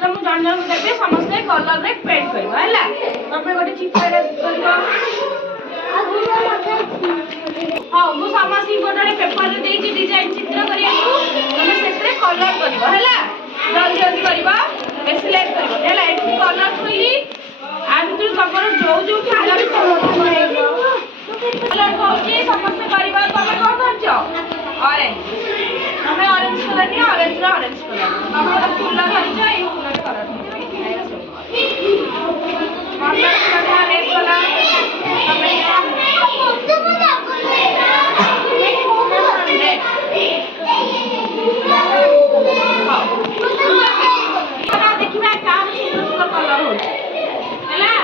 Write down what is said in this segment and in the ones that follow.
चित्र मु जन जन देबे समस्त कलर रे पेंट करबो हैला तमे गोटे चित्र करबो हां मु समस्त गोटे पेपर रे देई डिजाइन चित्र करिया तमे सेतरे कलर करबो हैला जल्दी जल्दी करबो बेसी लेट करबो हैला एठी कलर खोली आ तू तमर जो कलर कलर होची समस्त करबो तमे कोन करछो ऑरेंज हमें ऑरेंज कलर नहीं ऑरेंज रा ऑरेंज कलर हमें फूल लगा चाहिए ये फूल का कलर मामला कलर रेड कलर हमें देखिबा काम सुंदर सुंदर कलर हो हैला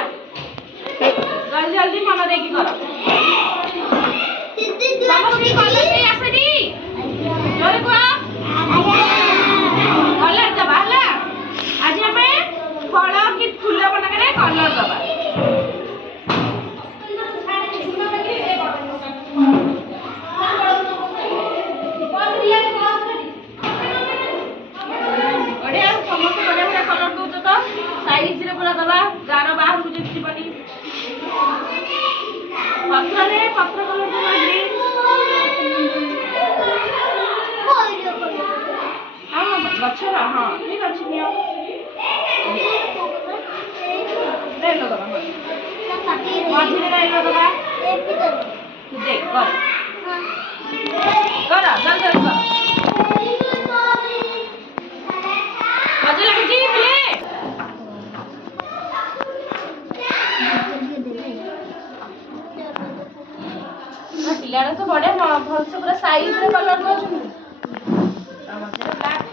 जल्दी जल्दी मन देखि करो समस्त कलर से आसडी जोरे को कलर दबा ला आज हमें फल की फूल बना के कलर दबा बढ़िया समस्त बढ़िया बढ़िया कलर दो तो साइज रे पूरा दबा गार बाहर को जेति बनी पत्र रे पत्र कलर दबा ग्रीन गच्छरा हां ठीक अछि नियो ले लो बाबा माजी रे ले लो बाबा देख कर कर जल्दी जल्दी कर मजे लगे जी प्ले पिलारे तो बड़े भल से पूरा साइज रे कलर दो छु मजे ब्लैक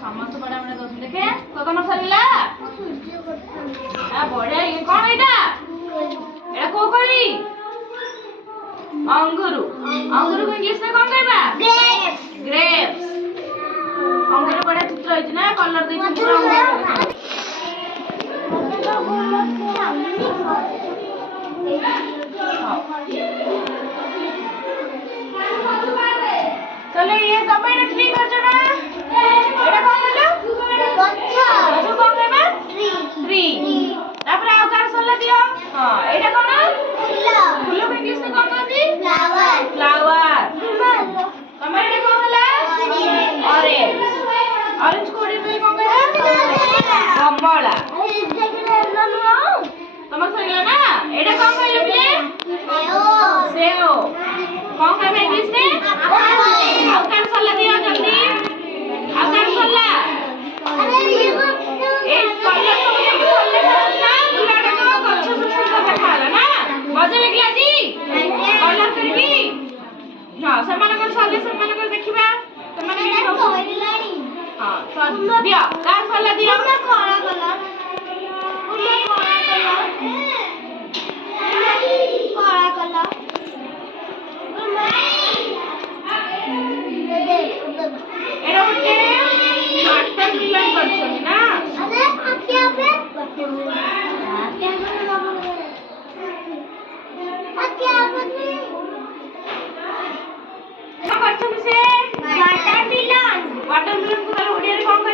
समस्त बड़ा बड़ा दोस्त देखे तो कम सरिला आ बड़े ये कोन एटा एटा को करी अंगूर अंगूर को इंग्लिश में कोन कहबा ग्रेप्स ग्रेप्स अंगूर बड़ा चित्र है ना कलर दे अंगूर चलो ये समय रखनी कर जो ना एटा कोन बोलो गच्छा जो कोन कहबा ट्री तापर आउ कार सल्ला दियो हां एटा कोन फूल फूल को इंग्लिश में कोन कहबी फ्लावर फ्लावर तमे एटा कोन होला ऑरेंज ऑरेंज को ओडी में कोन कहबा कमला तमे सरिला ना एटा कोन कहले बिले सेओ कोन कहबा इंग्लिश में आउ कार सल्ला दियो जल्दी आउ कार सल्ला ए कलर सब के बोलले ना पुराना को गच्छ सब सुंदर देखाला ना मजा लागला जी कलर करबी हां समान कर सल्ले समान कर देखिबा तमने के होइलानी हां सब दियो कार सल्ला दियो ना खरा कलर उन्हें खरा कलर एरा उठे मास्टर क्लियर करछन ना अरे आके पे आके करछन से वाटरमेलन को ओडिया रे कोन